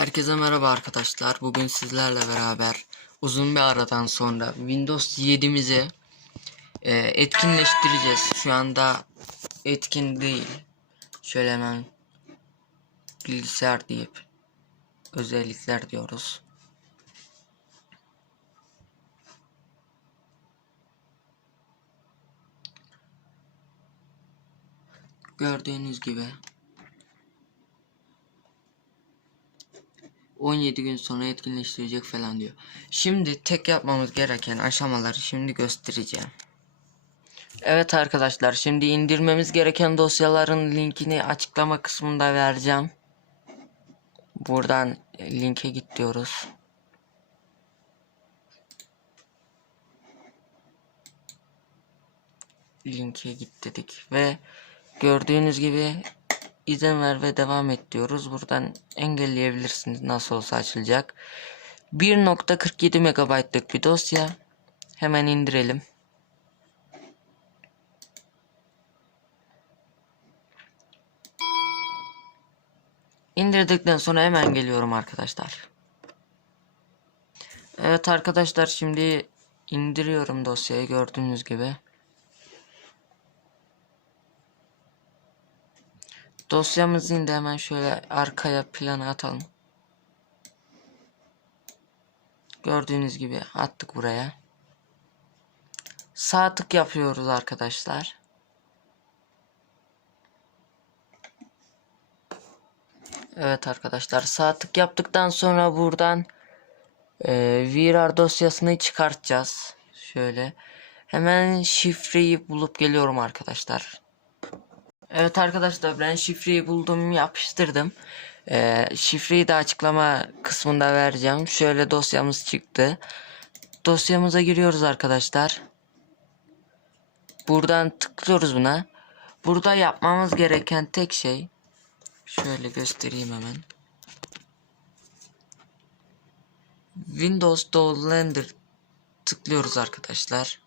Herkese merhaba arkadaşlar. Bugün sizlerle beraber uzun bir aradan sonra Windows 7'mizi e, etkinleştireceğiz. Şu anda etkin değil. Şöyle hemen bilgisayar deyip özellikler diyoruz. Gördüğünüz gibi 17 gün sonra etkinleştirecek falan diyor. Şimdi tek yapmamız gereken aşamaları şimdi göstereceğim. Evet arkadaşlar şimdi indirmemiz gereken dosyaların linkini açıklama kısmında vereceğim. Buradan linke git diyoruz. Linke git dedik ve gördüğünüz gibi izin ver ve devam et diyoruz. Buradan engelleyebilirsiniz. Nasıl olsa açılacak. 1.47 megabaytlık bir dosya. Hemen indirelim. İndirdikten sonra hemen geliyorum arkadaşlar. Evet arkadaşlar şimdi indiriyorum dosyayı gördüğünüz gibi. Dosyamızı indi hemen şöyle arkaya plana atalım. Gördüğünüz gibi attık buraya. Sağ tık yapıyoruz arkadaşlar. Evet arkadaşlar sağ tık yaptıktan sonra buradan e, VRAR dosyasını çıkartacağız. Şöyle. Hemen şifreyi bulup geliyorum arkadaşlar. Evet arkadaşlar ben şifreyi buldum yapıştırdım. Ee, şifreyi de açıklama kısmında vereceğim. Şöyle dosyamız çıktı. Dosyamıza giriyoruz arkadaşlar. Buradan tıklıyoruz buna. Burada yapmamız gereken tek şey şöyle göstereyim hemen. Windows Downloader tıklıyoruz arkadaşlar.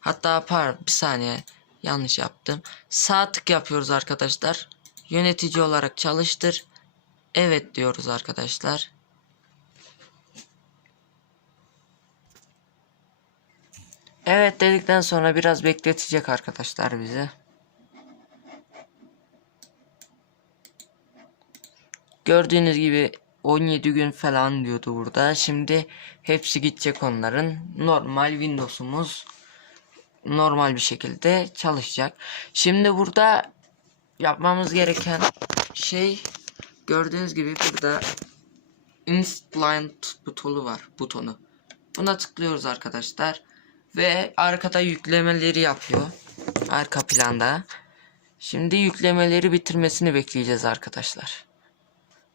Hatta par bir saniye yanlış yaptım. Sağ tık yapıyoruz arkadaşlar. Yönetici olarak çalıştır. Evet diyoruz arkadaşlar. Evet dedikten sonra biraz bekletecek arkadaşlar bizi. Gördüğünüz gibi 17 gün falan diyordu burada. Şimdi hepsi gidecek onların. Normal Windows'umuz normal bir şekilde çalışacak. Şimdi burada yapmamız gereken şey gördüğünüz gibi burada Installment butonu var. Butonu. Buna tıklıyoruz arkadaşlar. Ve arkada yüklemeleri yapıyor. Arka planda. Şimdi yüklemeleri bitirmesini bekleyeceğiz arkadaşlar.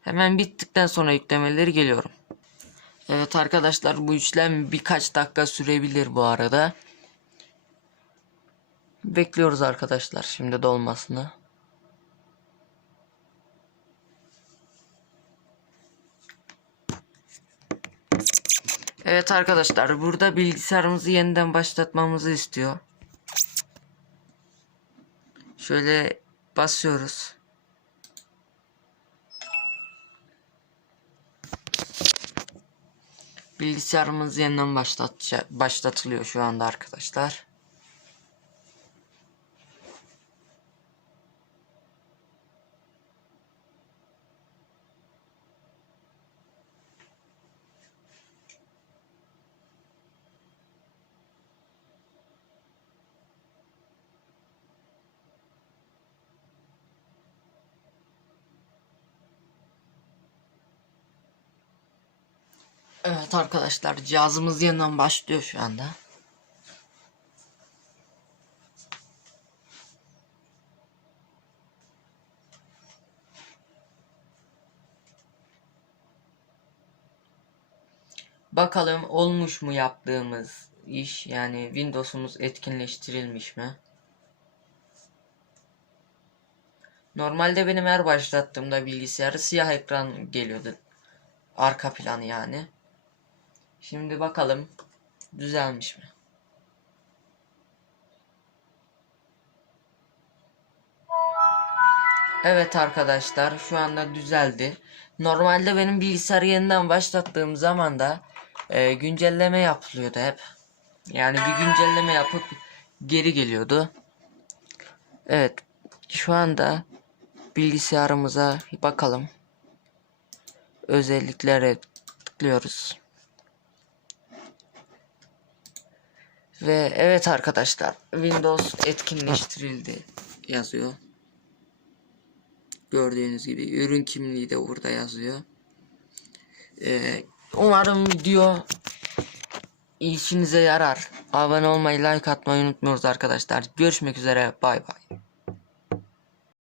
Hemen bittikten sonra yüklemeleri geliyorum. Evet arkadaşlar bu işlem birkaç dakika sürebilir bu arada. Bekliyoruz arkadaşlar şimdi dolmasını. Evet arkadaşlar burada bilgisayarımızı yeniden başlatmamızı istiyor. Şöyle basıyoruz. Bilgisayarımız yeniden başlat başlatılıyor şu anda arkadaşlar. Evet arkadaşlar cihazımız yeniden başlıyor şu anda. Bakalım olmuş mu yaptığımız iş yani Windows'umuz etkinleştirilmiş mi? Normalde benim her başlattığımda bilgisayarı siyah ekran geliyordu. Arka planı yani. Şimdi bakalım düzelmiş mi? Evet arkadaşlar şu anda düzeldi. Normalde benim bilgisayarı yeniden başlattığım zaman da e, güncelleme yapılıyordu hep. Yani bir güncelleme yapıp geri geliyordu. Evet. Şu anda bilgisayarımıza bakalım. Özelliklere tıklıyoruz. Ve evet arkadaşlar Windows etkinleştirildi yazıyor. Gördüğünüz gibi ürün kimliği de burada yazıyor. Ee, umarım video işinize yarar. Abone olmayı, like atmayı unutmuyoruz arkadaşlar. Görüşmek üzere. Bay bay.